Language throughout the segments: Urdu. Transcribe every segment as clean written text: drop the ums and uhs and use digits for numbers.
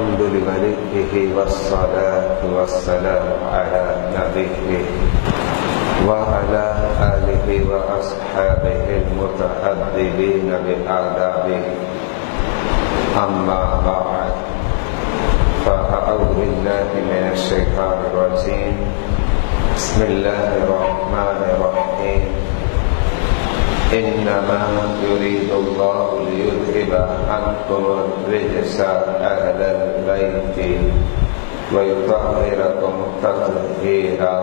الحمد لوليه والصلاة والسلام على نبيه وعلى آله وأصحابه المتأدبين بآدابه أما بعد فأعوذ بالله من الشيطان الرجيم بسم الله الرحمن الرحيم إنما يريد الله ليذهب عنكم الرجس أهل البيت ويطهركم تطهيرا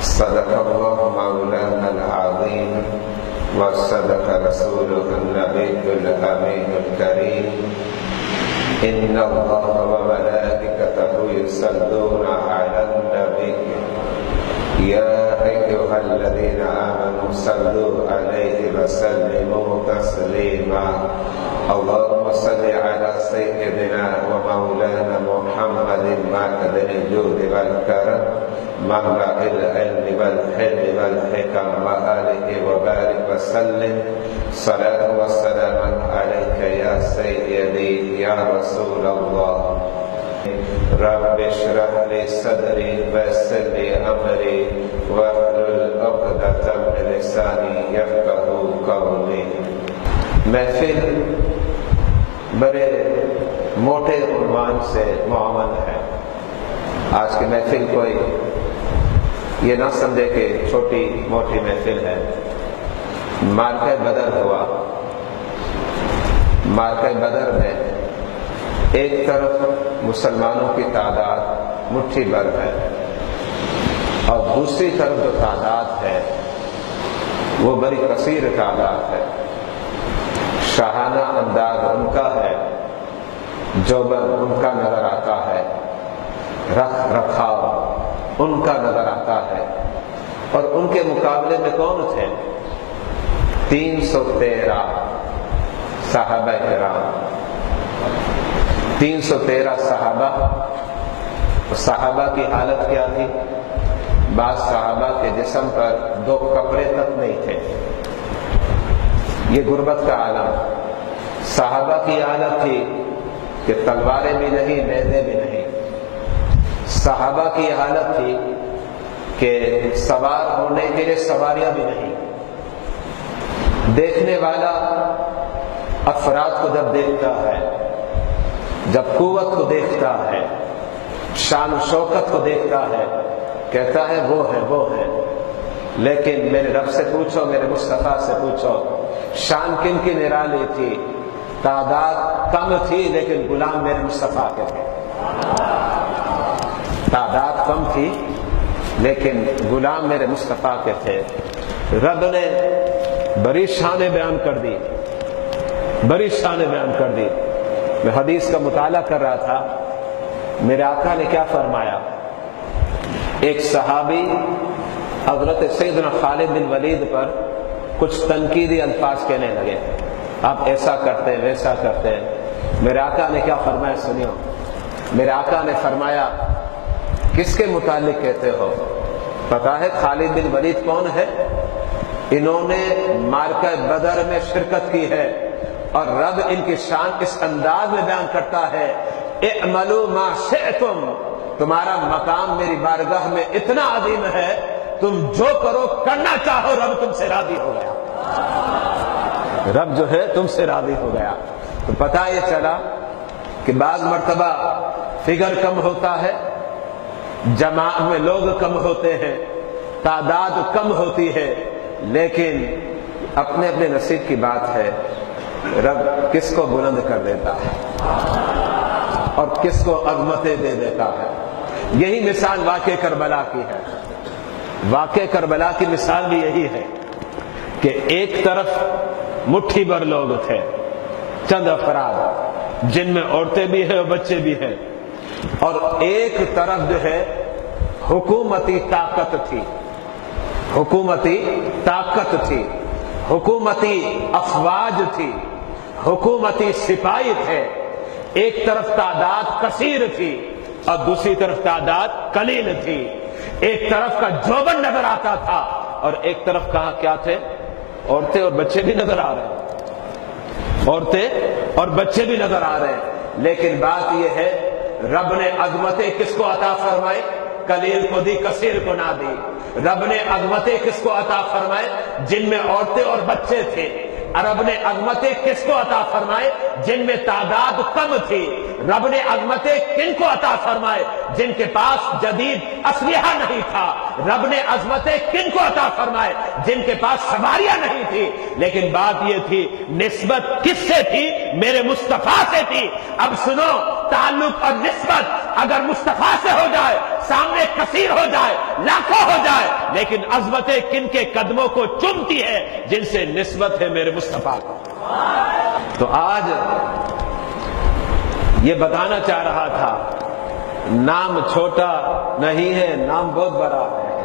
صدق الله مولانا العظيم وصدق رسوله النبي الأمين الكريم إن الله وملائكته يصلون على النبي يا أيها الذين آمنوا صلوا عليه وسلموا تسليما اللهم صل على سيدنا ومولانا محمد معدن الجود والكرم منبع العلم والحلم والحكم وآله وبارك وسلم صلاة والسلام عليك يا سيدي يا رسول الله رب اشرح لي صدري ويسر لي امري واحلل عقدة من لساني يفقهوا قولي. محفل بڑے موٹے عنوان سے معاون ہے. آج کی محفل کوئی یہ نہ سمجھے کہ چھوٹی موٹی محفل ہے. معرکہ بدر ہوا. معرکہ بدر میں ایک طرف مسلمانوں کی تعداد مٹھی بھر ہے اور دوسری طرف جو تعداد ہے وہ بڑی کثیر تعداد ہے. شاہانہ انداز ان کا ہے, جوبن ان کا نظر آتا ہے, رکھ رکھاؤ ان کا نظر آتا ہے. اور ان کے مقابلے میں کون تھے؟ 313 صحابہ کرام. 313 صحابہ کی حالت کیا تھی؟ بعض صحابہ کے جسم پر 2 کپڑے تک نہیں تھے. یہ غربت کا عالم. صحابہ کی حالت تھی کہ تلواریں بھی نہیں, نیزے بھی نہیں. صحابہ کی حالت تھی کہ سوار ہونے کے لیے سواریاں بھی نہیں. دیکھنے والا افراد کو جب دیکھتا ہے, جب قوت کو دیکھتا ہے, شان و شوکت کو دیکھتا ہے, کہتا ہے وہ ہے وہ ہے. لیکن میرے رب سے پوچھو, میرے مصطفیٰ سے پوچھو, شان کن کی نرالی تھی؟ تعداد کم تھی لیکن غلام میرے مصطفیٰ کے تھے. تعداد کم تھی لیکن غلام میرے مصطفیٰ کے تھے. رب نے بڑی شانیں بیان کر دی, بڑی شانیں بیان کر دی. میں حدیث کا مطالعہ کر رہا تھا, میرے آقا نے کیا فرمایا. ایک صحابی حضرت سیدنا خالد بن ولید پر کچھ تنقیدی الفاظ کہنے لگے, آپ ایسا کرتے ہیں ویسا کرتے ہیں. میرے آقا نے کیا فرمایا سنیو. میرے آقا نے فرمایا کس کے متعلق کہتے ہو؟ پتا ہے خالد بن ولید کون ہے؟ انہوں نے معرکہ بدر میں شرکت کی ہے اور رب ان کی شان اس انداز میں بیان کرتا ہے, اعملوا ما شئتم, تمہارا مقام میری بارگاہ میں اتنا عظیم ہے, تم جو کرو کرنا چاہو رب تم سے راضی ہو گیا. رب جو ہے تم سے راضی ہو گیا. تو پتہ یہ چلا کہ بعض مرتبہ فگر کم ہوتا ہے, جماعت میں لوگ کم ہوتے ہیں, تعداد کم ہوتی ہے, لیکن اپنے اپنے نصیب کی بات ہے. رب کس کو بلند کر دیتا ہے اور کس کو عظمتیں دے دیتا ہے. یہی مثال واقع کربلا کی ہے. واقع کربلا کی مثال بھی یہی ہے کہ ایک طرف مٹھی بھر لوگ تھے, چند افراد جن میں عورتیں بھی ہیں اور بچے بھی ہیں, اور ایک طرف جو ہے حکومتی طاقت تھی, حکومتی طاقت تھی, حکومتی افواج تھی, حکومتی سپاہی تھے. ایک طرف تعداد کثیر تھی اور دوسری طرف تعداد قلیل تھی. ایک طرف کا جوبن نظر آتا تھا اور ایک طرف کہاں کیا تھے؟ عورتیں اور بچے بھی نظر آ رہے ہیں. عورتیں اور بچے بھی نظر آ رہے ہیں. لیکن بات یہ ہے رب نے عظمتیں کس کو عطا فرمائے؟ قلیل کو دی، کثیر کو نہ دی۔ رب نے عظمتیں کس کو عطا فرمائے؟ جن میں عورتیں اور بچے تھے۔ رب نے عظمتیں کس کو عطا فرمائے؟ جن میں تعداد کم تھی۔ رب نے عظمتیں کن کو عطا فرمائے؟ جن کے پاس جدید اسلحہ نہیں تھا۔ رب نے عظمتیں کن کو عطا فرمائے؟ جن کے پاس سواریاں نہیں تھی۔ لیکن بات یہ تھی نسبت کس سے تھی؟ میرے مصطفیٰ سے تھی۔ اب سنو، تعلق اور نسبت اگر مصطفیٰ سے ہو جائے، سامنے کثیر ہو جائے، لاکھوں ہو جائے، لیکن عظمتیں کن کے قدموں کو چومتی ہے؟ جن سے نسبت ہے میرے مصطفیٰ کو۔ تو آج یہ بتانا چاہ رہا تھا نام چھوٹا نہیں ہے، نام بہت بڑا ہے،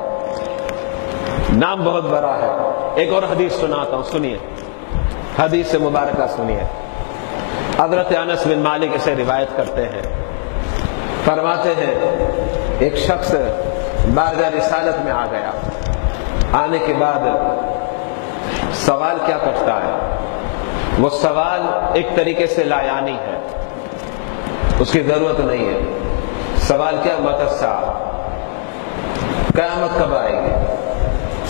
نام بہت بڑا ہے۔ ایک اور حدیث سناتا ہوں، سنیے، حدیث مبارکہ سنیے۔ حضرت انس بن مالک اسے روایت کرتے ہیں، فرماتے ہیں ایک شخص بارگاہ رسالت میں آ گیا، آنے کے بعد سوال کیا کرتا ہے؟ وہ سوال ایک طریقے سے لایانی ہے، اس کی ضرورت نہیں ہے۔ سوال کیا؟ متى الساعة، قیامت کب آئے گی؟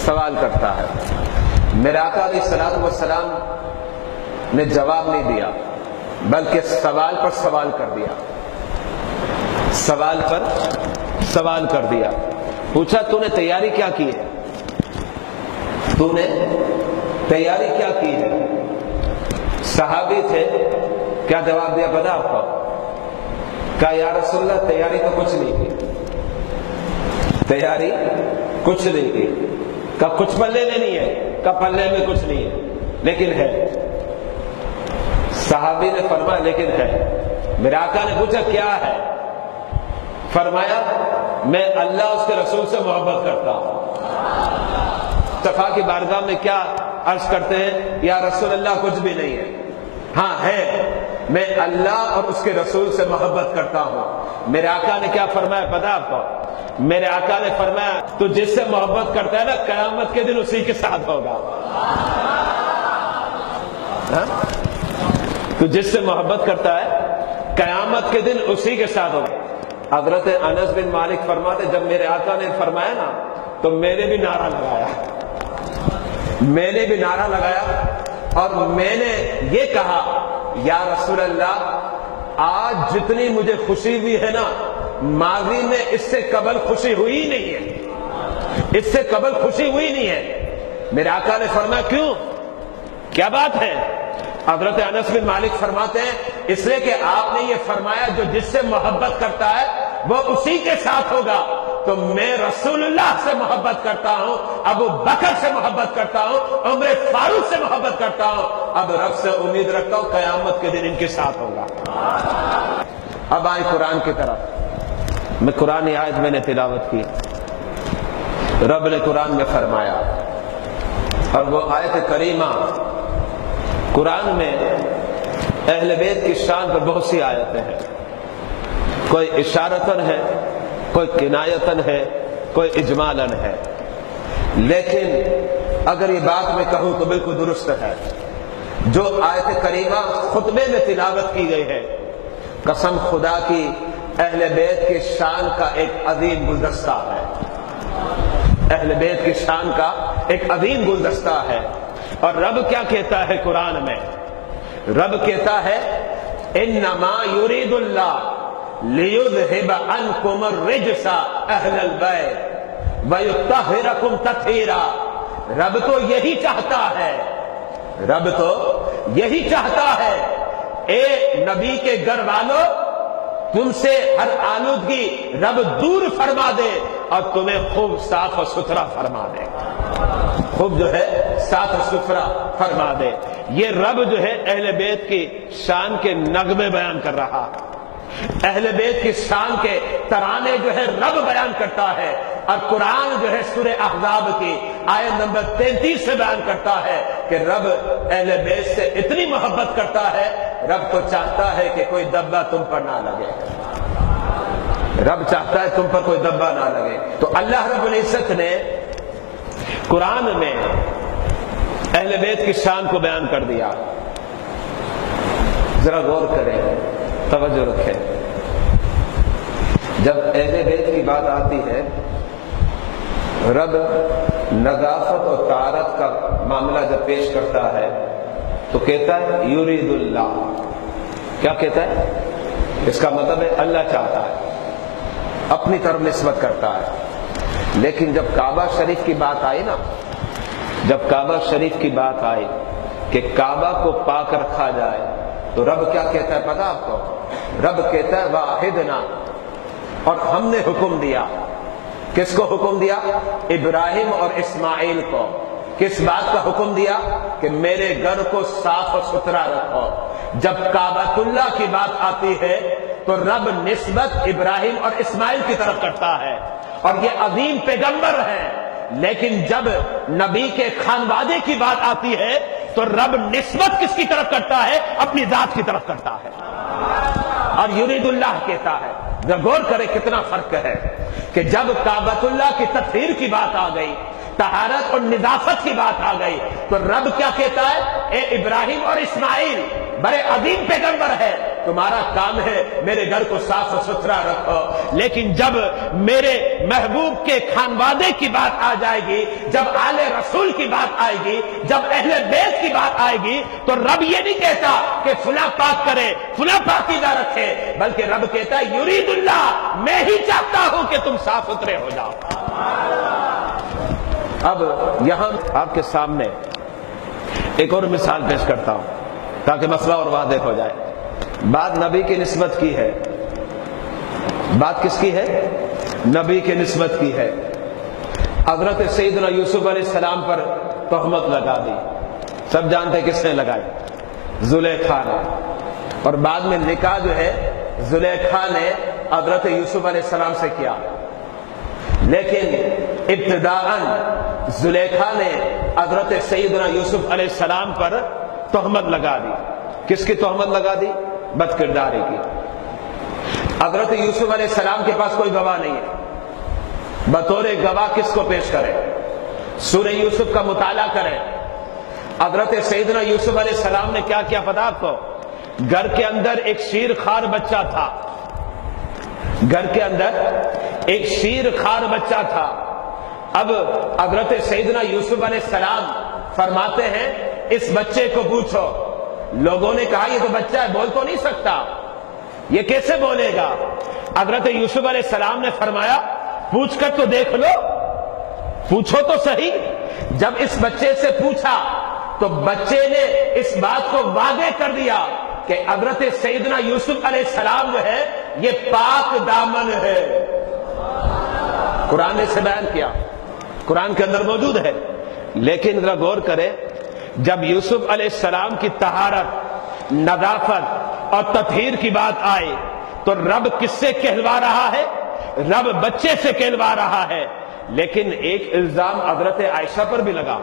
سوال کرتا ہے۔ میرے آقا علیہ الصلوۃ والسلام نے جواب نہیں دیا، بلکہ سوال پر سوال کر دیا، سوال پر سوال کر دیا۔ پوچھا تو نے تیاری کیا کی ہے؟ تو نے تیاری کیا کی ہے؟ صحابی تھے، کیا جواب دیا پتہ آپ کو؟ کہا یا رسول اللہ تیاری تو کچھ نہیں کی، تیاری کچھ نہیں کی۔ کہا کچھ پلے میں نہیں ہے؟ کہا پلے میں کچھ نہیں ہے لیکن ہے۔ صحابی نے فرمایا لیکن ہے۔ میرے آقا نے پوچھا کیا ہے؟ فرمایا میں اللہ اس کے رسول سے محبت کرتا ہوں۔ مصطفیٰ کی بارگاہ میں کیا عرض کرتے ہیں؟ یا رسول اللہ کچھ بھی نہیں ہے، ہاں ہے، میں اللہ اور اس کے رسول سے محبت کرتا ہوں۔ میرے آقا نے کیا فرمایا پتہ آپ کو؟ میرے آقا نے فرمایا تو جس سے محبت کرتا ہے نا، قیامت کے دن اسی کے ساتھ ہوگا۔ تو جس سے محبت کرتا ہے قیامت کے دن اسی کے ساتھ ہوگا۔ حضرت انس بن مالک فرماتے جب میرے آقا نے فرمایا نا تو میں نے بھی نعرہ لگایا، میں نے بھی نعرہ لگایا اور میں نے یہ کہا یا رسول اللہ آج جتنی مجھے خوشی ہوئی ہے نا، ماضی میں اس سے قبل خوشی ہوئی نہیں ہے، اس سے قبل خوشی ہوئی نہیں ہے۔ میرے آقا نے فرمایا کیوں؟ کیا بات ہے؟ حضرت انس بن مالک فرماتے ہیں اس لیے کہ آپ نے یہ فرمایا جو جس سے محبت کرتا ہے وہ اسی کے ساتھ ہوگا۔ تو میں رسول اللہ سے محبت کرتا ہوں، ابو بکر سے محبت کرتا ہوں، عمر فاروق سے محبت کرتا ہوں، اب رب سے امید رکھتا ہوں قیامت کے دن ان کے ساتھ ہوگا۔ اب آئے قرآن کی طرف، میں قرآن آیت میں نے تلاوت کی، رب نے قرآن میں فرمایا، اور وہ آیت کریمہ قرآن میں اہل بیت کی شان پر بہت سی آیتیں ہیں، کوئی اشارتن ہے، کوئی کنایتن ہے، کوئی اجمالن ہے، لیکن اگر یہ بات میں کہوں تو بالکل درست ہے۔ جو آیت کریمہ خطبے میں تلاوت کی گئی ہے، قسم خدا کی اہل بیت کی شان کا ایک عظیم گلدستہ ہے، اہل بیت کی شان کا ایک عظیم گلدستہ ہے۔ اور رب کیا کہتا ہے قرآن میں؟ رب کہتا ہے انما یرید اللہ لیذہب عنکم الرجس اہل البیت ویطہرکم تطہیرا۔ رب تو یہی چاہتا ہے، رب تو یہی چاہتا ہے اے نبی کے گھر والوں تم سے ہر آلودگی رب دور فرما دے اور تمہیں خوب صاف و ستھرا فرما دے، خوب جو ہے صاف و ستھرا فرما دے۔ یہ رب جو ہے اہل بیت کی شان کے نغمے بیان کر رہا، اہل بیت کی شان کے ترانے جو ہے رب بیان کرتا ہے، اور قرآن جو ہے سورہ احزاب کی آیت نمبر 33 سے بیان کرتا ہے کہ رب اہل بیت سے اتنی محبت کرتا ہے، رب تو چاہتا ہے کہ کوئی دبا تم پر نہ لگے، رب چاہتا ہے تم پر کوئی دبا نہ لگے۔ تو اللہ رب العزت نے قرآن میں اہل بیت کی شان کو بیان کر دیا۔ ذرا غور کریں، توجہ توجہ رکھیں، جب اہل بیت کی بات آتی ہے رب نظافت اور طہارت کا معاملہ جب پیش کرتا ہے تو کہتا ہے یرید اللہ. کیا کہتا ہے؟ اس کا مطلب ہے اللہ چاہتا ہے، اپنی طرف نسبت کرتا ہے. لیکن جب کعبہ شریف کی بات آئی نا، جب کعبہ شریف کی بات آئی کہ کعبہ کو پاک رکھا جائے تو رب کیا کہتا ہے پتہ آپ کو؟ رب کہتا ہے واحدنا، اور ہم نے حکم دیا. کس کو حکم دیا؟ ابراہیم اور اسماعیل کو. کس بات کا حکم دیا؟ کہ میرے گھر کو صاف اور ستھرا رکھو. جب کعبۃ اللہ کی بات آتی ہے تو رب نسبت ابراہیم اور اسماعیل کی طرف کرتا ہے، اور یہ عظیم پیغمبر ہے. لیکن جب نبی کے خانوادے کی بات آتی ہے تو رب نسبت کس کی طرف کرتا ہے؟ اپنی ذات کی طرف کرتا ہے، اور یرید اللہ کہتا ہے. غور کرے کتنا فرق ہے کہ جب کعبۃ اللہ کی تطہیر کی بات آ گئی، طہارت اور نظافت کی بات آ گئی، تو رب کیا کہتا ہے؟ اے ابراہیم اور اسماعیل، بڑے عظیم پیغمبر ہے، تمہارا کام ہے میرے گھر کو صاف اور ستھرا رکھو. لیکن جب میرے محبوب کے خانوادے کی بات آ جائے گی، جب آل رسول کی بات آئے گی، جب اہل بیت کی بات آئے گی، تو رب یہ نہیں کہتا کہ فلاں پاک کرے، فلاں پاکیزہ رکھے، بلکہ رب کہتا ہے یرید اللہ، میں ہی چاہتا ہوں کہ تم صاف ستھرے ہو جاؤ. اب یہاں آپ کے سامنے ایک اور مثال پیش کرتا ہوں تاکہ مسئلہ اور واضح ہو جائے. بات نبی کی نسبت کی ہے. بات کس کی ہے؟ نبی کی نسبت کی ہے. حضرت سیدنا یوسف علیہ السلام پر تہمت لگا دی. سب جانتے کس نے لگائی؟ زلیخا نے. اور بعد میں نکاح جو ہے زلیخا نے حضرت یوسف علیہ السلام سے کیا. لیکن ابتداءً زلیخا نے حضرت سیدنا یوسف علیہ السلام پر تہمت لگا دی. کس کی تہمت لگا دی؟ بد کرداری کی. حضرت یوسف علیہ السلام کے پاس کوئی گواہ نہیں ہے. بطور گواہ کس کو پیش کرے؟ سورہ یوسف کا مطالعہ کریں. حضرت سیدنا یوسف علیہ السلام نے کیا کیا پتہ آپ کو؟ گھر کے اندر ایک شیر خوار بچہ تھا. گھر کے اندر ایک شیر خوار بچہ تھا. اب حضرت سیدنا یوسف علیہ السلام فرماتے ہیں اس بچے کو پوچھو. لوگوں نے کہا یہ تو بچہ ہے، بول تو نہیں سکتا، یہ کیسے بولے گا؟ حضرت یوسف علیہ السلام نے فرمایا پوچھ کر تو دیکھ لو، پوچھو تو صحیح. جب اس بچے سے پوچھا تو بچے نے اس بات کو واضح کر دیا کہ حضرت سیدنا یوسف علیہ السلام جو ہے یہ پاک دامن ہے. قرآن نے اسے بیان کیا، قرآن کے اندر موجود ہے. لیکن ذرا غور کرے، جب یوسف علیہ السلام کی طہارت، نظافت اور تطہیر کی بات آئی تو رب کس سے کہلوا رہا ہے؟ رب بچے سے کہلوا رہا ہے. لیکن ایک الزام حضرت عائشہ پر بھی لگا،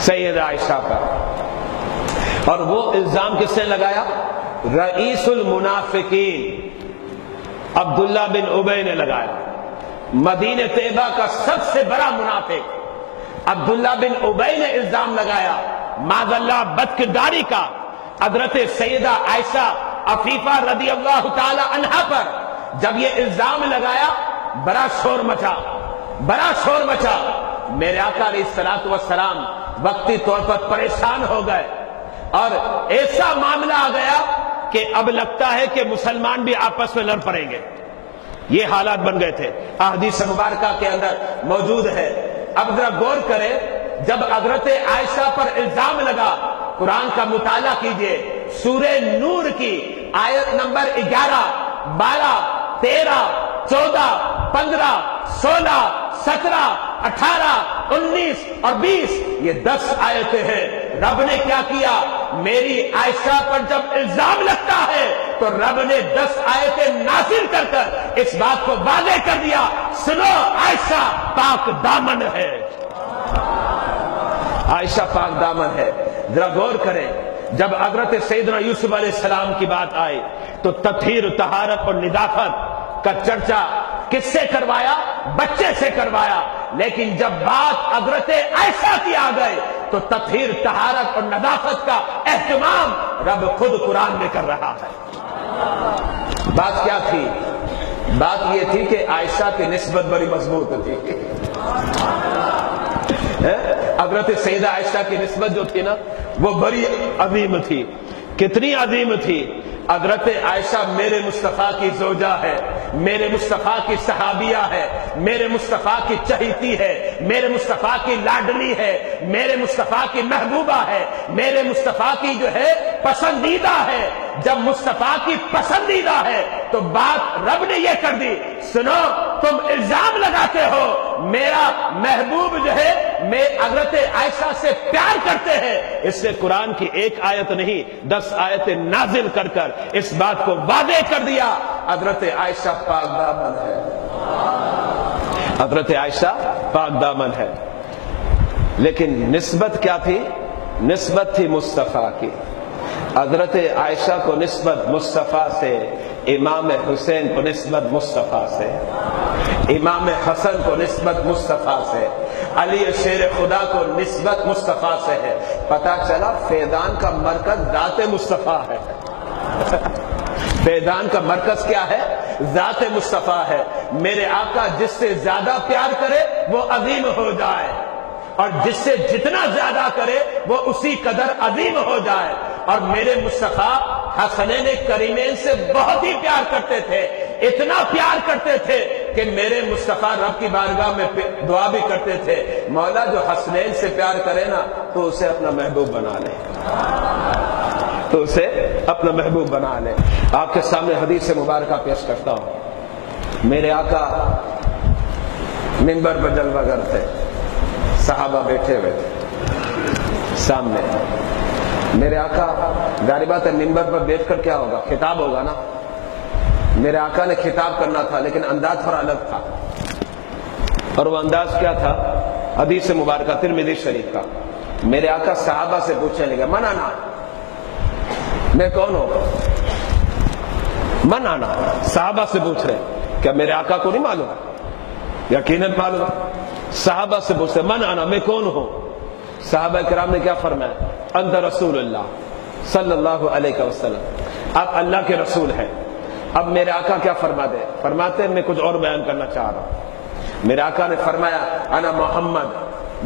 سیدہ عائشہ پر. اور وہ الزام کس نے لگایا؟ رئیس المنافقین عبداللہ بن ابی نے لگایا. مدینہ طیبہ کا سب سے بڑا منافق عبداللہ بن ابی نے الزام لگایا معاذ اللہ بد کرداری کا حضرت سیدہ عائشہ عفیفہ رضی اللہ تعالی عنہا پر. جب یہ الزام لگایا بڑا شور مچا، بڑا شور مچا. میرے آقا علیہ الصلوۃ والسلام وقتی طور پر پریشان ہو گئے، اور ایسا معاملہ آ گیا کہ اب لگتا ہے کہ مسلمان بھی آپس میں لڑ پڑیں گے. یہ حالات بن گئے تھے، احادیث مبارکہ کے اندر موجود ہے. اب ذرا غور کرے، جب حضرت عائشہ پر الزام لگا، قرآن کا مطالعہ کیجئے. سورہ نور کی آیت نمبر 11، 12، 13، 14، 15، 16، 17، 18، 19 اور 20، یہ 10 آیتیں ہیں. رب نے کیا کیا؟ میری عائشہ پر جب الزام لگتا ہے تو رب نے 10 آیتیں نازل کر کر اس بات کو واضح کر دیا، سنو عائشہ پاک دامن ہے، عائشہ پاک دامن ہے. ذرا غور کریں، جب حضرت سیدنا یوسف علیہ السلام کی بات آئی تو تطہیر، طہارت اور نظافت کا چرچا کس سے کروایا؟ بچے سے کروایا. لیکن جب بات حضرت عائشہ کی آ گئی تو تطہیر، طہارت اور نظافت کا اہتمام رب خود قرآن میں کر رہا ہے. بات کیا تھی؟ بات یہ تھی کہ عائشہ کی نسبت بڑی مضبوط تھی. حضرت سیدہ عائشہ کی نسبت جو تھی نا وہ بڑی عظیم تھی. کتنی عظیم تھی؟ حضرت عائشہ میرے مصطفیٰ کی زوجہ ہے، میرے مصطفیٰ کی صحابیہ ہے، میرے مصطفیٰ کی چہیتی ہے، میرے مصطفیٰ کی لاڈلی ہے، میرے مصطفیٰ کی محبوبہ ہے، میرے مصطفیٰ کی جو ہے پسندیدہ ہے. جب مصطفیٰ کی پسندیدہ ہے تو بات رب نے یہ کر دی، سنو تم الزام لگاتے ہو میرا محبوب جو ہے میں حضرت عائشہ سے پیار کرتے ہیں. اس نے قرآن کی ایک آیت نہیں 10 آیتیں نازل کر کر اس بات کو واضح کر دیا. حضرت عائشہ پاک دامن ہے، حضرت عائشہ پاک دامن ہے. لیکن نسبت کیا تھی؟ نسبت تھی مصطفیٰ کی. حضرت عائشہ کو نسبت مصطفیٰ سے، امام حسین کو نسبت مصطفیٰ سے، امام حسن کو نسبت مصطفیٰ سے، علی شیر خدا کو نسبت مصطفیٰ سے ہے. پتہ چلا فیضان کا مرکز ذات مصطفیٰ ہے. فیضان کا مرکز کیا ہے؟ ذات مصطفیٰ ہے. میرے آقا جس سے زیادہ پیار کرے وہ عظیم ہو جائے، اور جس سے جتنا زیادہ کرے وہ اسی قدر عظیم ہو جائے. اور میرے مصطفیٰ حسنین کریمین سے بہت ہی پیار کرتے تھے، اتنا پیار کرتے تھے کہ میرے مصطفیٰ رب کی بارگاہ میں دعا بھی کرتے تھے، مولا جو حسنین سے پیار کرے نا تو اسے اپنا محبوب بنا لے، تو اسے اپنا محبوب بنا لے. آپ کے سامنے حدیث مبارکہ پیش کرتا ہوں. میرے آقا منبر پر جلوہ گر تھے، صحابہ بیٹھے ہوئے تھے سامنے. میرے آقا ظاہر بات ہے منبر پر بیٹھ کر کیا ہوگا؟ خطاب ہوگا نا. میرے آقا نے خطاب کرنا تھا لیکن انداز تھوڑا الگ تھا. اور وہ انداز کیا تھا؟ حدیث مبارکہ ترمذی شریف کا. میرے آقا صحابہ سے پوچھنے لگے من انا، میں کون ہوں؟ من انا. صحابہ سے پوچھ رہے کیا میرے آقا کو نہیں معلوم؟ یقیناً معلوم. صحابہ سے پوچھ رہے من انا، میں کون ہوں؟ صحابہ کرام نے کیا فرمایا؟ انت رسول اللہ صلی اللہ علیہ وسلم، آپ اللہ کے رسول ہیں. اب میرے آقا کیا فرماتے ہیں میں کچھ اور بیان کرنا چاہ رہا ہوں. میرے آقا نے فرمایا انا محمد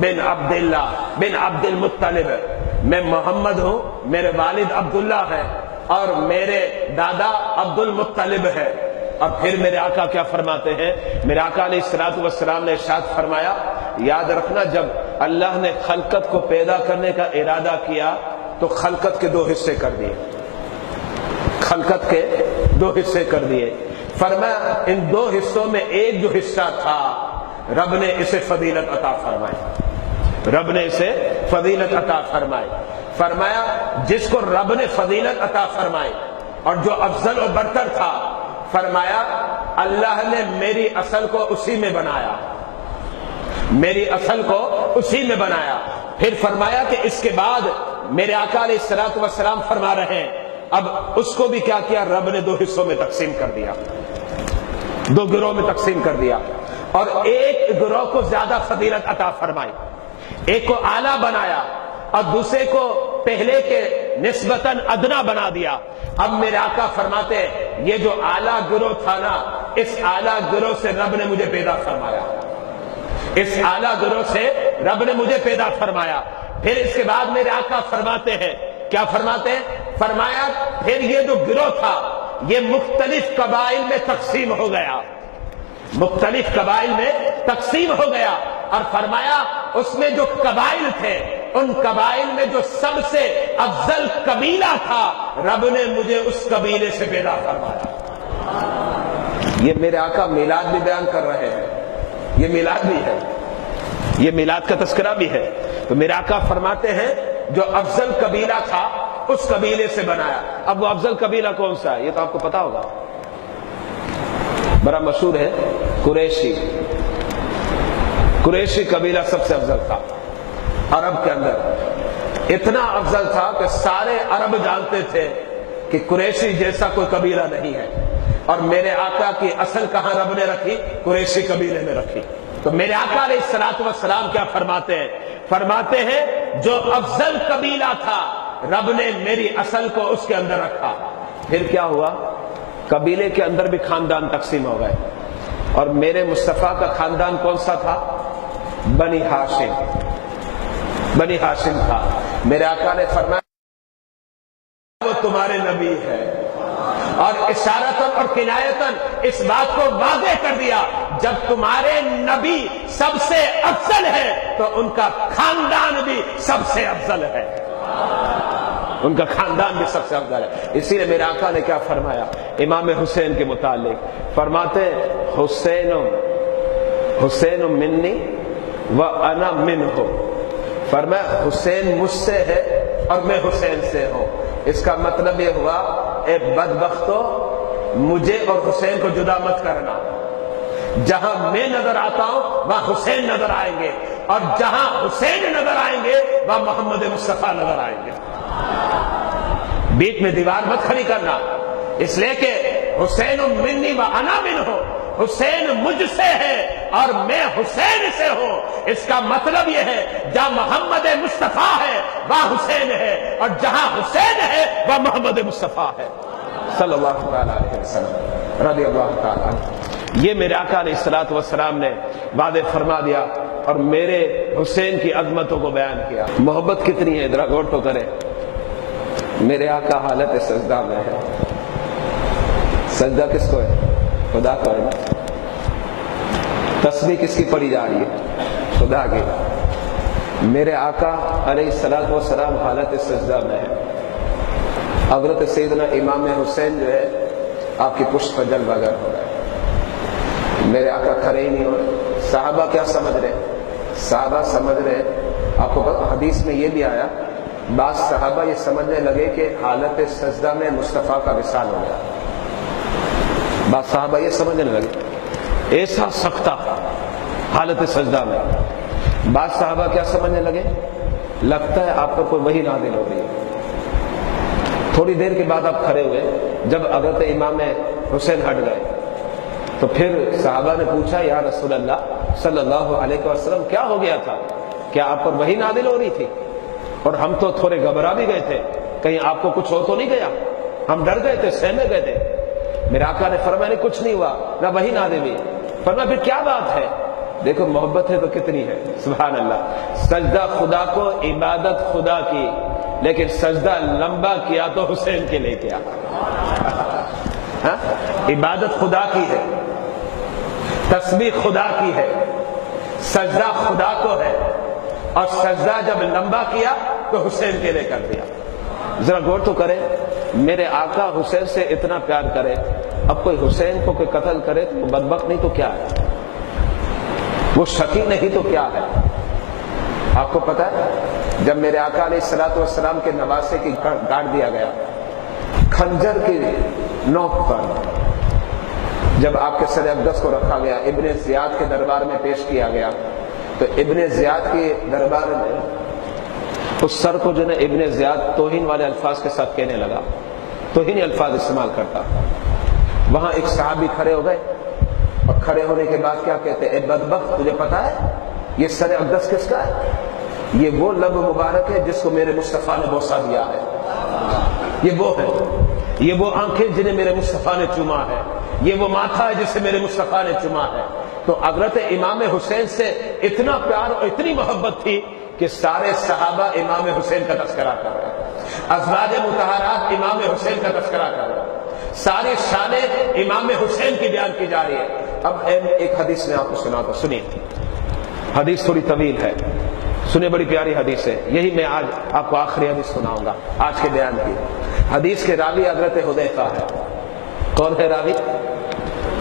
بن عبداللہ بن عبد المطلب، میں محمد ہوں، میرے والد عبداللہ ہیں اور میرے دادا عبد المطلب ہے. اب پھر میرے آقا کیا فرماتے ہیں؟ میرے آقا علیہ الصلوۃ والسلام نے ارشاد فرمایا یاد رکھنا جب اللہ نے خلقت کو پیدا کرنے کا ارادہ کیا تو خلقت کے 2 حصے کر دیے، خلقت کے 2 حصے کر دیے. فرمایا ان 2 حصوں میں ایک جو حصہ تھا رب نے اسے فضیلت عطا فرمائی، رب نے اسے فضیلت عطا فرمائی. فرمایا جس کو رب نے فضیلت عطا فرمائی اور جو افضل و برتر تھا، فرمایا اللہ نے میری اصل کو اسی میں بنایا، میری اصل کو اسی میں بنایا. پھر فرمایا کہ اس کے بعد میرے آقا علیہ الصلوۃ والسلام فرما رہے ہیں اب اس کو بھی کیا کیا؟ رب نے 2 حصوں میں تقسیم کر دیا، 2 گروہ میں تقسیم کر دیا. اور ایک گروہ کو زیادہ فضیلت عطا فرمائی، ایک کو اعلیٰ بنایا اور دوسرے کو پہلے کے نسبتاً ادنا بنا دیا. اب میرے آقا فرماتے ہیں یہ جو اعلیٰ گروہ تھا نا، اس اعلیٰ گروہ سے رب نے مجھے پیدا فرمایا، اس اعلیٰ گروہ سے رب نے مجھے پیدا فرمایا. پھر اس کے بعد میرے آقا فرماتے ہیں کیا فرماتے ہیں؟ فرمایا پھر یہ جو گروہ تھا یہ مختلف قبائل میں تقسیم ہو گیا، مختلف قبائل میں تقسیم ہو گیا. اور فرمایا اس میں جو قبائل تھے ان قبائل میں جو سب سے افضل قبیلہ تھا رب نے مجھے اس قبیلے سے پیدا فرمایا. یہ میرے آقا میلاد بھی بیان کر رہے ہیں، یہ میلاد بھی ہے، یہ میلاد کا تذکرہ بھی ہے. تو میرے آقا فرماتے ہیں جو افضل قبیلہ تھا اس قبیلے سے بنایا. اب وہ افضل قبیلہ کون سا ہے؟ یہ تو آپ کو پتا ہوگا، بڑا مشہور ہے قریشی. قریشی قبیلہ سب سے افضل تھا عرب کے اندر. اتنا افضل تھا کہ سارے عرب جانتے تھے کہ قریشی جیسا کوئی قبیلہ نہیں ہے. اور میرے آقا کی اصل کہاں رب نے رکھی؟ قریشی قبیلے میں رکھی. تو میرے آقا علیہ الصلوۃ والسلام کیا فرماتے ہیں؟ فرماتے ہیں جو افضل قبیلہ تھا رب نے میری اصل کو اس کے اندر رکھا. پھر کیا ہوا؟ قبیلے کے اندر بھی خاندان تقسیم ہو گئے، اور میرے مصطفیٰ کا خاندان کون سا تھا؟ بنی ہاشم، بنی ہاشم تھا۔ میرے آقا نے فرمایا وہ تمہارے نبی ہے، اور اشارتاً اور کنایتاً اس بات کو واضح کر دیا جب تمہارے نبی سب سے افضل ہے تو ان کا خاندان بھی سب سے افضل ہے، ان کا خاندان بھی سب سے افضل ہے۔ اسی لیے میرے آقا نے کیا فرمایا امام حسین کے متعلق؟ فرماتے حسین منی و انا منہ، فرمایا حسین مجھ سے ہے اور میں حسین سے ہوں۔ اس کا مطلب یہ ہوا اے بدبختو، مجھے اور حسین کو جدا مت کرنا، جہاں میں نظر آتا ہوں وہاں حسین نظر آئیں گے، اور جہاں حسین نظر آئیں گے وہاں محمد مصطفیٰ نظر آئیں گے۔ بیچ میں دیوار مت کھڑی کرنا، اس لیے کہ حسین منی و انا منہ، حسین مجھ سے ہے اور میں حسین سے ہوں۔ اس کا مطلب یہ ہے جہاں محمد مصطفیٰ ہے وہاں حسین ہے، اور جہاں حسین ہے وہاں محمد مصطفیٰ ہے صلی اللہ تعالیٰ علیہ وسلم رضی اللہ تعالیٰ عنہ۔ یہ میرے آقا علیہ الصلوۃ والسلام نے واضح فرما دیا اور میرے حسین کی عظمتوں کو بیان کیا۔ محبت کتنی ہے ذرا غور تو کرے۔ میرے آقا حالت سجدہ میں ہے، سجدہ کس کو ہے؟ خدا کو ہے نا۔ تسبیح کس کی پڑھی جا رہی ہے؟ خدا کی۔ میرے آقا علیہ الصلوۃ والسلام حالت سجدہ میں ہے۔ حضرت سیدنا امام حسین جو ہے آپ کی پشت پر جلوہ گر ہو گئے، میرے آقا کھڑے ہی نہیں ہو رہے۔ صحابہ کیا سمجھ رہے؟ صحابہ سمجھ رہے، آپ کو حدیث میں یہ بھی آیا، بعض صحابہ یہ سمجھنے لگے کہ حالت سجدہ میں مصطفیٰ کا وصال ہو گیا۔ بعض صحابہ یہ سمجھنے لگے، ایسا سختہ حالت سجدہ میں۔ بعض صحابہ کیا سمجھنے لگے؟ لگتا ہے آپ پر کوئی وحی نازل ہو رہی ہے۔ تھوڑی دیر کے بعد آپ کھڑے ہوئے، جب حضرت امام حسین ہٹ گئے تو پھر صحابہ نے پوچھا یا رسول اللہ صلی اللہ علیہ وسلم کیا ہو گیا تھا؟ کیا آپ پر وحی نازل ہو رہی تھی؟ اور ہم تو تھوڑے گھبرا بھی گئے تھے، کہیں آپ کو کچھ ہو تو نہیں گیا، ہم ڈر گئے تھے، سہمے گئے تھے۔ میرے آقا نے فرمایا نہیں کچھ نہیں ہوا، نہ وحی نازل ہوئی۔ فرمایا پھر کیا بات ہے؟ دیکھو محبت ہے تو کتنی ہے، سبحان اللہ۔ سجدہ خدا کو، عبادت خدا کی، لیکن سجدہ لمبا کیا تو حسین کے لیے کیا۔ عبادت خدا کی ہے، تسبیح خدا کی ہے، سجدہ خدا کو ہے، اور سجدہ جب لمبا کیا تو حسین کے لیے کر دیا۔ ذرا غور تو کرے، میرے آقا حسین سے اتنا پیار کرے، اب کوئی حسین کو کوئی قتل کرے تو وہ بدبخت نہیں تو کیا ہے، وہ شقی نہیں تو کیا ہے۔ آپ کو پتا ہے جب میرے آقا علیہ الصلوۃ والسلام کے نواسے کی کاٹ دیا گیا خنجر کی نوک پر، جب آپ کے سر اقدس کو رکھا گیا، ابن زیاد کے دربار میں پیش کیا گیا، تو ابن زیاد کے دربار میں اس سر کو جو ہے ابن زیاد توہین والے الفاظ کے ساتھ کہنے لگا، توہینی الفاظ استعمال کرتا۔ وہاں ایک صحابی کھڑے ہو گئے، اور کھڑے ہونے کے بعد کیا کہتے؟ اے بدبخت، تجھے پتا ہے یہ سر اقدس کس کا ہے؟ یہ وہ لب مبارک ہے جس کو میرے مصطفیٰ نے بوسہ دیا ہے، یہ وہ ہے، یہ وہ آنکھیں جنہیں میرے مصطفیٰ نے چوما ہے، یہ وہ ماتھا ہے جسے میرے مصطفیٰ نے چوما ہے۔ تو حضرت امام حسین سے اتنا پیار اور اتنی محبت تھی کہ سارے صحابہ امام حسین کا تذکرہ کر رہے ہیں، ازواج مطہرات امام حسین کا تذکرہ کر رہے ہیں، ساری شانیں امام حسین کی بیان کی جا رہی ہے۔ اب ایک حدیث میں آپ کو سناتا ہوں، سنیے، حدیث تھوڑی طویل ہے، سنیں، بڑی پیاری حدیث ہے، یہی میں آج آپ کو آخری حدیث سناؤں گا آج کے بیان کی۔ حدیث کے راوی حضرت حذیفہ ہے۔ کون ہے راوی؟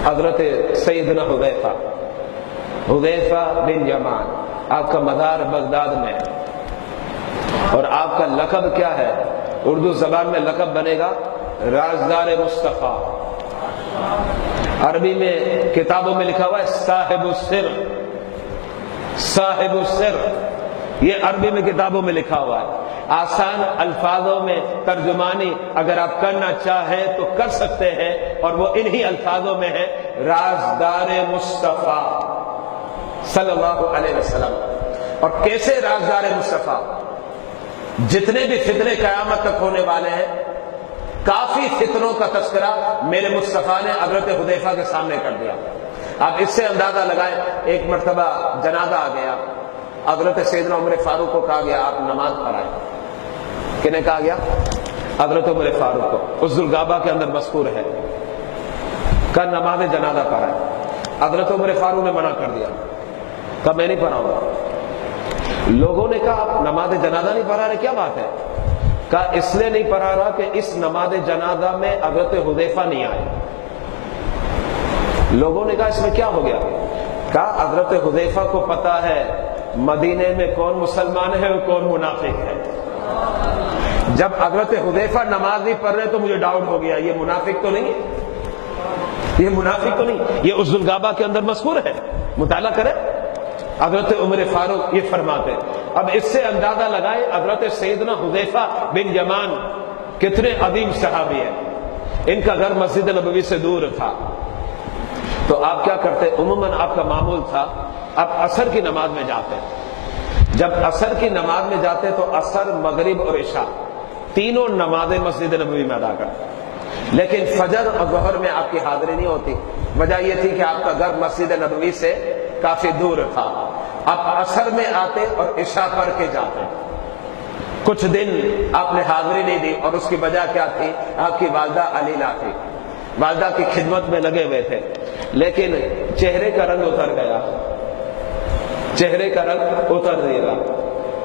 حضرت سیدنا حذیفہ، حذیفہ بن یمان۔ آپ کا مدار بغداد میں، اور آپ کا لقب کیا ہے؟ اردو زبان میں لقب بنے گا رازدار مصطفیٰ، عربی میں کتابوں میں لکھا ہوا ہے صاحب السر، صاحب السر، یہ عربی میں کتابوں میں لکھا ہوا ہے۔ آسان الفاظوں میں ترجمانی اگر آپ کرنا چاہیں تو کر سکتے ہیں، اور وہ انہی الفاظوں میں ہے رازدار مصطفیٰ صلی اللہ علیہ وسلم۔ اور کیسے رازدار مصطفیٰ؟ جتنے بھی فتنے قیامت تک ہونے والے ہیں کافی فتنوں کا تذکرہ میرے مصطفیٰ نے حضرت حذیفہ کے سامنے کر دیا۔ آپ اس سے اندازہ لگائیں، ایک مرتبہ جنازہ آ گیا، حضرت سیدنا عمر فاروق کو کہا گیا آپ نماز پڑھائیں۔ کنہیں کہا گیا؟ حضرت عمر فاروق کو۔ اس ذوالغابہ کے اندر مذکور ہے کہ نماز جنازہ پڑھائیں۔ حضرت عمر فاروق نے منع کر دیا، کہا میں نہیں پڑھاؤں گا۔ لوگوں نے کہا آپ نماز جنازہ نہیں پڑھا رہے، کیا بات ہے؟ کہا اس لیے نہیں پڑھا رہا کہ اس نماز جنازہ میں حضرت حذیفہ نہیں آئے۔ لوگوں نے کہا اس میں کیا ہو گیا؟ کہا حضرت حذیفہ کو پتا ہے مدینے میں کون مسلمان ہے اور کون منافق ہے۔ جب حضرت حذیفہ نماز نہیں پڑھ رہے تو مجھے ڈاؤٹ ہو گیا، یہ منافق تو نہیں ہے، یہ منافق تو نہیں، یہ اس ذوالغابہ کے اندر مذکور ہے، مطالعہ کرے۔ حضرت عمر فاروق یہ فرماتے۔ اب اس سے اندازہ لگائے حضرت سیدنا حذیفہ بن یمان کتنے عظیم صحابی ہیں، ان کا گھر مسجد نبوی سے دور تھا، تو آپ کیا کرتے؟ عموماً آپ کا معمول تھا آپ عصر کی نماز میں جاتے، جب عصر کی نماز میں جاتے تو عصر، مغرب اور عشاء تینوں نمازیں مسجد نبوی میں ادا کرتے، لیکن فجر اور ظہر میں آپ کی حاضری نہیں ہوتی۔ وجہ یہ تھی کہ آپ کا گھر مسجد نبوی سے کافی دور تھا، آپ عصر میں آتے اور عشاء پڑھ کے جاتے۔ کچھ دن آپ نے حاضری نہیں دی، اور اس کی وجہ کیا تھی؟ آپ کی والدہ علیلہ تھی، والدہ کی خدمت میں لگے ہوئے تھے، لیکن چہرے کا رنگ اتر گیا، چہرے کا رنگ اتر گیا،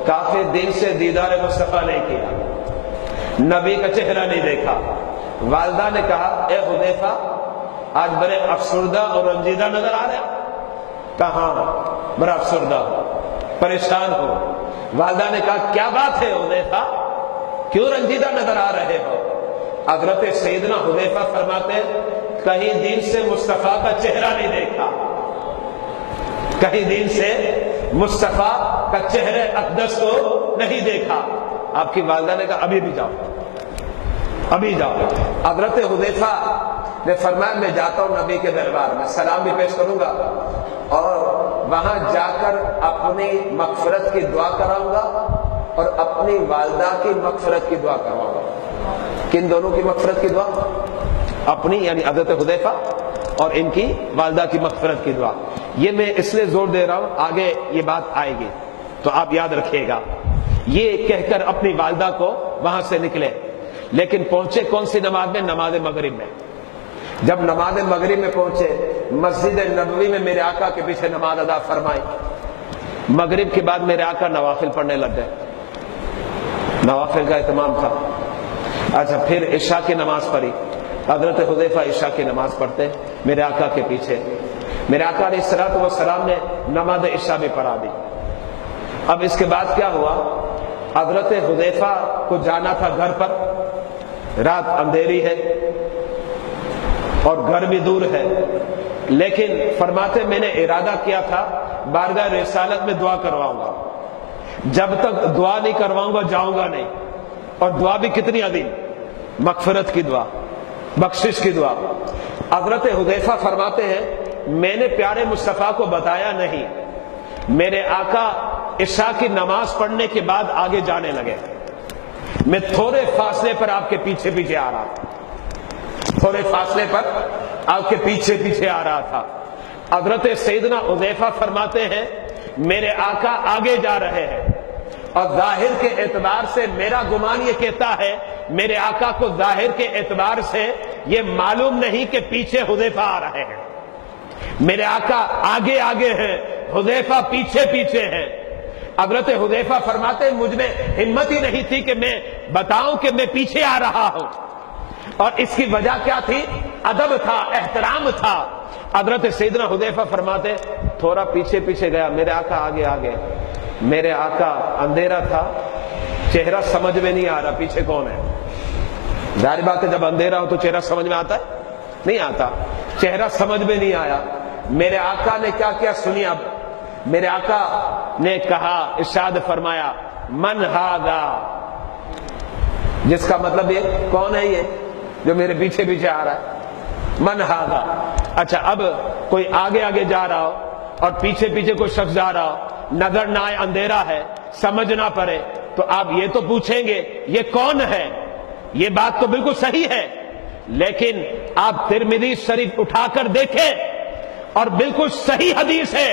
کافی دن سے دیدار مصطفیٰ نہیں کیا، نبی کا چہرہ نہیں دیکھا۔ والدہ نے کہا اے حذیفہ آج بڑے افسردہ اور رنجیدہ نظر آ رہے، کہاں بڑا افسردہ ہو، پریشان ہو۔ والدہ نے کہا کیا بات ہے حذیفہ، کیوں رنجیدہ نظر آ رہے ہو؟ حضرت سیدنا حذیفہ فرماتے کہیں دن سے مصطفیٰ کا چہرہ نہیں دیکھا، کہیں دن سے مصطفیٰ کا چہرے اقدس کو نہیں دیکھا۔ آپ کی والدہ نے کہا ابھی بھی جاؤ، ابھی جاؤ۔ حضرت حذیفہ نے فرمایا میں جاتا ہوں نبی کے دربار میں، سلام بھی پیش کروں گا اور وہاں جا کر اپنی مغفرت کی دعا کراؤں گا اور اپنی والدہ کی مغفرت کی دعا کرواؤں گا۔ کن دونوں کی مغفرت کی دعا؟ اپنی یعنی حضرت حذیفہ اور ان کی والدہ کی مغفرت کی دعا۔ یہ میں اس لیے زور دے رہا ہوں، آگے یہ بات آئے گی تو آپ یاد رکھیے گا۔ یہ کہہ کر اپنی والدہ کو وہاں سے نکلے، لیکن پہنچے کون سی نماز میں؟ نماز مغرب میں۔ جب نماز مغرب میں پہنچے، مسجد نبوی میں میرے آقا کے پیچھے نماز ادا فرمائی۔ مغرب کے بعد میرے آقا نوافل پڑھنے لگ گئے، نوافل کا اہتمام تھا۔ اچھا پھر عشاء کی نماز پڑھی، حضرت حذیفہ عشاء کی نماز پڑھتے میرے آقا کے پیچھے۔ میرے آقا علیہ الصلوۃ والسلام نے نماز عشاء بھی پڑھا دی۔ اب اس کے بعد کیا ہوا؟ حضرت حذیفہ کو جانا تھا گھر پر، رات اندھیری ہے اور گھر بھی دور ہے، لیکن فرماتے میں نے ارادہ کیا تھا بارگاہ رسالت میں دعا کرواؤں گا، جب تک دعا نہیں کرواؤں گا جاؤں گا نہیں۔ اور دعا بھی کتنی عظیم، مغفرت کی دعا، بخشش کی دعا۔ حضرت حذیفہ فرماتے ہیں میں نے پیارے مصطفیٰ کو بتایا نہیں، میرے آقا عشاء کی نماز پڑھنے کے بعد آگے جانے لگے، میں تھوڑے فاصلے پر آپ کے پیچھے پیچھے آ رہا تھا، تھوڑے فاصلے پر آپ کے پیچھے پیچھے آ رہا تھا۔ حضرت سیدنا حذیفہ فرماتے ہیں میرے آقا آگے جا رہے ہیں، اور ظاہر کے اعتبار سے میرا گمان یہ کہتا ہے میرے آقا کو ظاہر کے اعتبار سے یہ معلوم نہیں کہ پیچھے حذیفہ آ رہے ہیں، میرے آقا آگے آگے ہیں، حذیفہ پیچھے پیچھے ہیں۔ حضرت حذیفہ فرماتے ہیں مجھ میں ہمت ہی نہیں تھی کہ میں بتاؤں کہ میں پیچھے آ رہا ہوں، اور اس کی وجہ کیا تھی؟ ادب تھا، احترام تھا۔ حضرت سیدنا حذیفہ فرماتے تھوڑا پیچھے پیچھے گیا، میرے آقا آگے آگے۔ میرے آقا اندھیرا تھا، چہرہ سمجھ میں نہیں آ رہا پیچھے کون ہے۔ ظاہر بات ہے جب اندھیرا ہو تو چہرہ سمجھ میں آتا ہے؟ نہیں آتا، چہرہ سمجھ میں نہیں آیا۔ میرے آقا نے کیا کیا سنی؟ اب میرے آقا نے کہا، ارشاد فرمایا من ھذا، جس کا مطلب یہ کون ہے یہ جو میرے پیچھے پیچھے آ رہا ہے؟ من ھذا۔ اچھا اب کوئی آگے آگے جا رہا ہو اور پیچھے پیچھے کوئی شخص جا رہا ہو، نظر نہ آئے، اندھیرا ہے، سمجھ نہ پڑے، تو آپ یہ تو پوچھیں گے یہ کون ہے؟ یہ بات تو بالکل صحیح ہے، لیکن آپ ترمذی شریف اٹھا کر دیکھیں اور بالکل صحیح حدیث ہے۔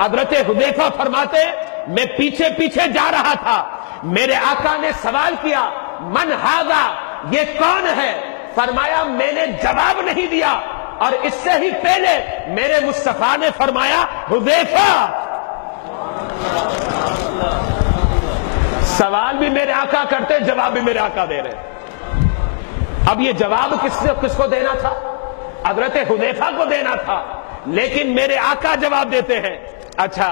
حضرت حذیفہ فرماتے میں پیچھے پیچھے جا رہا تھا، میرے آقا نے سوال کیا من ھذا، یہ کون ہے؟ فرمایا میں نے جواب نہیں دیا، اور اس سے ہی پہلے میرے مصطفیٰ نے فرمایا حذیفہ۔ سوال بھی میرے آقا کرتے، جواب بھی میرے آقا دے رہے۔ اب یہ جواب کس کو دینا تھا؟ حضرت حذیفہ کو دینا تھا، لیکن میرے آقا جواب دیتے ہیں۔ اچھا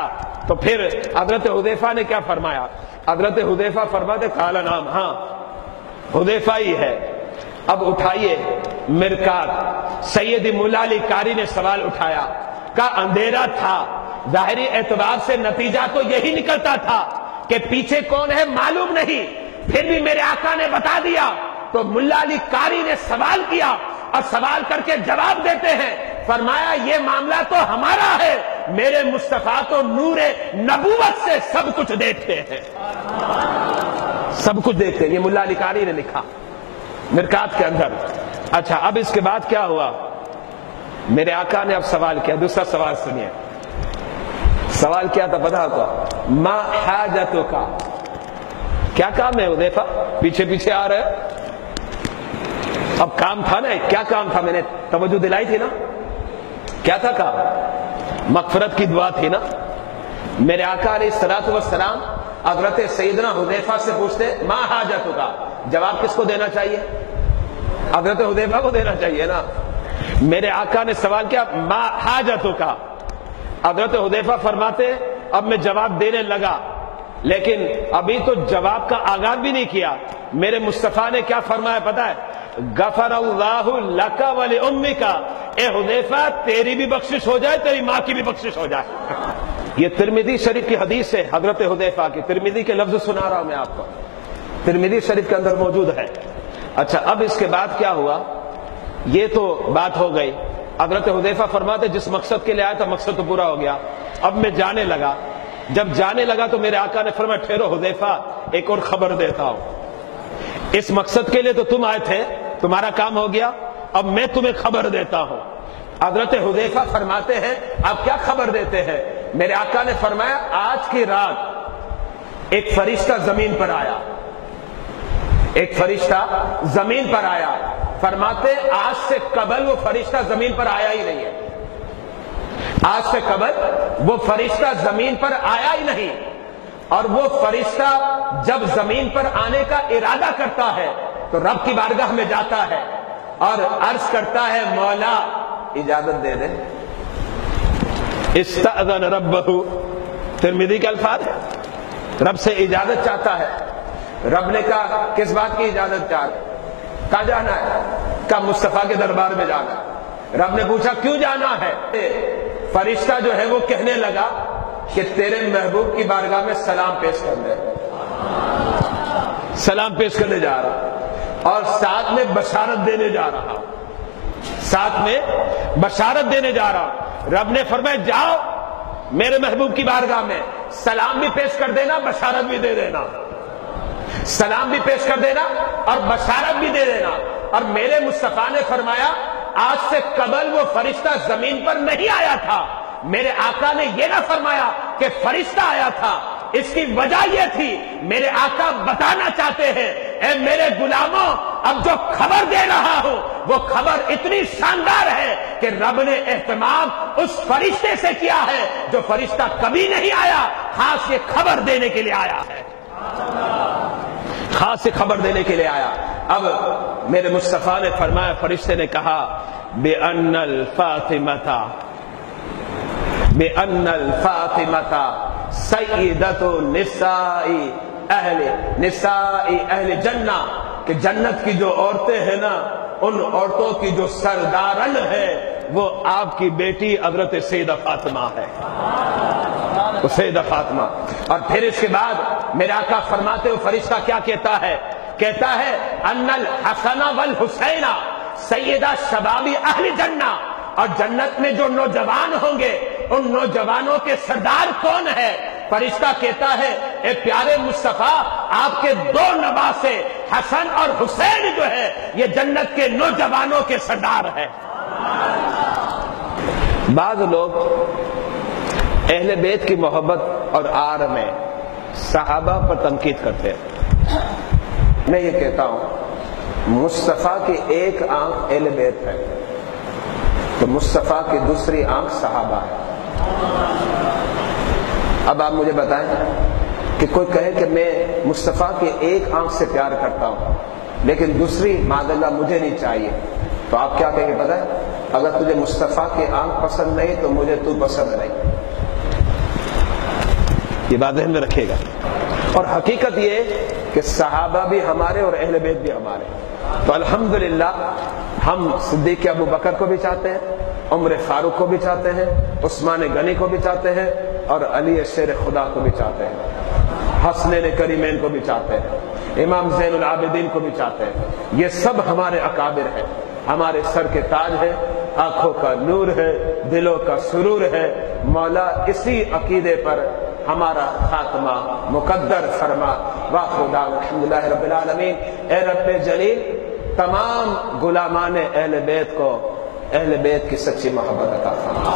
تو پھر حضرت حذیفہ نے کیا فرمایا؟ حضرت حذیفہ فرماتے قال نعم، ہاں حذیفہ ہی ہے۔ اب اٹھائیے مرکات، سید مولا علی قاری نے سوال اٹھایا کہ اندھیرا تھا، ظاہری اعتبار سے نتیجہ تو یہی نکلتا تھا کہ پیچھے کون ہے معلوم نہیں، پھر بھی میرے آقا نے بتا دیا۔ تو مولا علی قاری نے سوال کیا اور سوال کر کے جواب دیتے ہیں، فرمایا یہ معاملہ تو ہمارا ہے، میرے مصطفیٰ تو نور نبوت سے سب کچھ دیکھتے ہیں، سب کچھ دیکھتے ہیں۔ یہ مولا علی قاری نے لکھا مرکات کے اندر۔ اچھا اب اس کے بعد کیا ہوا؟ میرے آقا نے اب سوال کیا، دوسرا سوال سنیے۔ سوال کیا تھا پتہ کو؟ ما حاجتک، کیا کام ہے حذیفہ؟ پیچھے پیچھے آ رہے۔ اب کام تھا نا، کیا کام تھا؟ میں نے توجہ دلائی تھی نا، کیا تھا کام؟ مغفرت کی دعا تھی نا۔ میرے آقا علیہ الصلوۃ والسلام حضرت سیدنا حذیفہ سے پوچھتے ما حاجتک، جواب کس کو دینا چاہیے؟ حضرت حذیفہ کو دینا چاہیے نا۔ میرے آقا نے سوال کیا ما حاجتک، حضرت حذیفہ فرماتے اب میں جواب دینے لگا، لیکن ابھی تو جواب کا آغاز بھی نہیں کیا۔ میرے مصطفیٰ نے کیا فرمایا پتہ ہے؟ غفر اللہ لک ولامک، اے حذیفہ تیری بھی بخشش ہو جائے، تیری ماں کی بھی بخشش ہو جائے۔ یہ ترمذی شریف کی حدیث ہے حضرت حذیفہ کی، ترمذی کے لفظ سنا رہا ہوں میں آپ کو، ترمذی شریف کے اندر موجود ہے۔ اچھا اب اس کے بعد کیا ہوا؟ یہ تو بات ہو گئی۔ حضرت حذیفہ فرماتے جس مقصد کے لیے آیا تھا مقصد تو پورا ہو گیا، اب میں جانے لگا۔ جب جانے لگا تو میرے آقا نے فرمایا ٹھہرو حذیفہ، ایک اور خبر دیتا ہوں۔ اس مقصد کے لیے تو تم آئے تھے، تمہارا کام ہو گیا، اب میں تمہیں خبر دیتا ہوں۔ حضرت حذیفہ فرماتے ہیں آپ کیا خبر دیتے ہیں؟ میرے آقا نے فرمایا آج کی رات ایک فرشتہ زمین پر آیا، ایک فرشتہ زمین پر آیا۔ فرماتے آج سے قبل وہ فرشتہ زمین پر آیا ہی نہیں ہے، آج سے قبل وہ فرشتہ زمین پر آیا ہی نہیں۔ اور وہ فرشتہ جب زمین پر آنے کا ارادہ کرتا ہے تو رب کی بارگاہ میں جاتا ہے اور عرض کرتا ہے مولا اجازت دے دے۔ استأذن ربہ، ترمذی کے الفاظ ہے، رب سے اجازت چاہتا ہے۔ رب نے کہا کس بات کی اجازت چاہتا ہے؟ کہاں جانا ہے؟ کہا مصطفیٰ کے دربار میں جانا ہے۔ رب نے پوچھا کیوں جانا ہے؟ فرشتہ جو ہے وہ کہنے لگا کہ تیرے محبوب کی بارگاہ میں سلام پیش کرنے، سلام پیش کرنے جا رہا اور ساتھ میں بشارت دینے جا رہا، ساتھ میں بشارت دینے جا رہا۔ رب نے فرمایا جاؤ میرے محبوب کی بارگاہ میں، سلام بھی پیش کر دینا، بشارت بھی دے دینا، سلام بھی پیش کر دینا اور بشارت بھی دے دینا۔ اور میرے مصطفیٰ نے فرمایا آج سے قبل وہ فرشتہ زمین پر نہیں آیا تھا۔ میرے آقا نے یہ نہ فرمایا کہ فرشتہ آیا تھا، اس کی وجہ یہ تھی میرے آقا بتانا چاہتے ہیں اے میرے غلاموں اب جو خبر دے رہا ہوں وہ خبر اتنی شاندار ہے کہ رب نے اہتمام اس فرشتے سے کیا ہے جو فرشتہ کبھی نہیں آیا، خاص یہ خبر دینے کے لیے آیا ہے، خاص خبر دینے کے لیے آیا۔ اب میرے مصطفیٰ نے فرمایا، فرشتے نے کہا بِأَنَّ الْفَاطِمَةَ بِأَنَّ الْفَاطِمَةَ سَيِّدَةُ نِسَاءِ اہل جنہ، کہ جنت کی جو عورتیں ہیں نا ان عورتوں کی جو سردارن ہے وہ آپ کی بیٹی حضرت سیدہ فاطمہ ہے، سیدہ فاطمہ۔ اور پھر اس کے بعد میرے آقا فرماتے ہو فرشتہ کیا کہتا ہے؟ کہتا ہے ان الحسن والحسین سیدہ شباب اہل جنہ، اور جنت میں جو نوجوان ہوں گے ان نوجوانوں کے سردار کون ہے؟ فرشتہ کہتا ہے اے پیارے مصطفیٰ، آپ کے دو نواسے حسن اور حسین جو ہے یہ جنت کے نوجوانوں کے سردار ہیں۔ بعض لوگ اہل بیت کی محبت اور آر میں صحابہ پر تنقید کرتے ہیں۔ میں یہ کہتا ہوں مصطفیٰ کی ایک آنکھ اہل بیت ہے تو مصطفیٰ کی دوسری آنکھ صحابہ ہے۔ اب آپ مجھے بتائیں کہ کوئی کہے کہ میں مصطفیٰ کی ایک آنکھ سے پیار کرتا ہوں لیکن دوسری معاذ اللہ مجھے نہیں چاہیے، تو آپ کیا کہیں گے پتہ ہے؟ اگر تجھے مصطفیٰ کی آنکھ پسند نہیں تو مجھے تو پسند نہیں۔ یہ بات ذہن میں رکھیے گا۔ اور حقیقت یہ کہ صحابہ بھی ہمارے اور اہل بیت بھی ہمارے، تو الحمدللہ ہم صدیق ابو بکر کو بھی چاہتے ہیں، عمر فاروق کو بھی چاہتے ہیں، عثمان غنی کو بھی چاہتے ہیں، اور علی شیر خدا کو بھی چاہتے ہیں، حسنین کریمین کو بھی چاہتے ہیں، امام زین العابدین کو بھی چاہتے ہیں۔ یہ سب ہمارے اکابر ہیں، ہمارے سر کے تاج ہیں، آنکھوں کا نور ہے، دلوں کا سرور ہے۔ مولا اسی عقیدے پر ہمارا خاتمہ مقدر فرما۔ وآخر دعوانا الحمدللہ رب العالمین۔ اے رب جلیل تمام غلامان اہل بیت کو اہل بیت کی سچی محبت عطا فرما۔